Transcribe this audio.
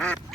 Ah.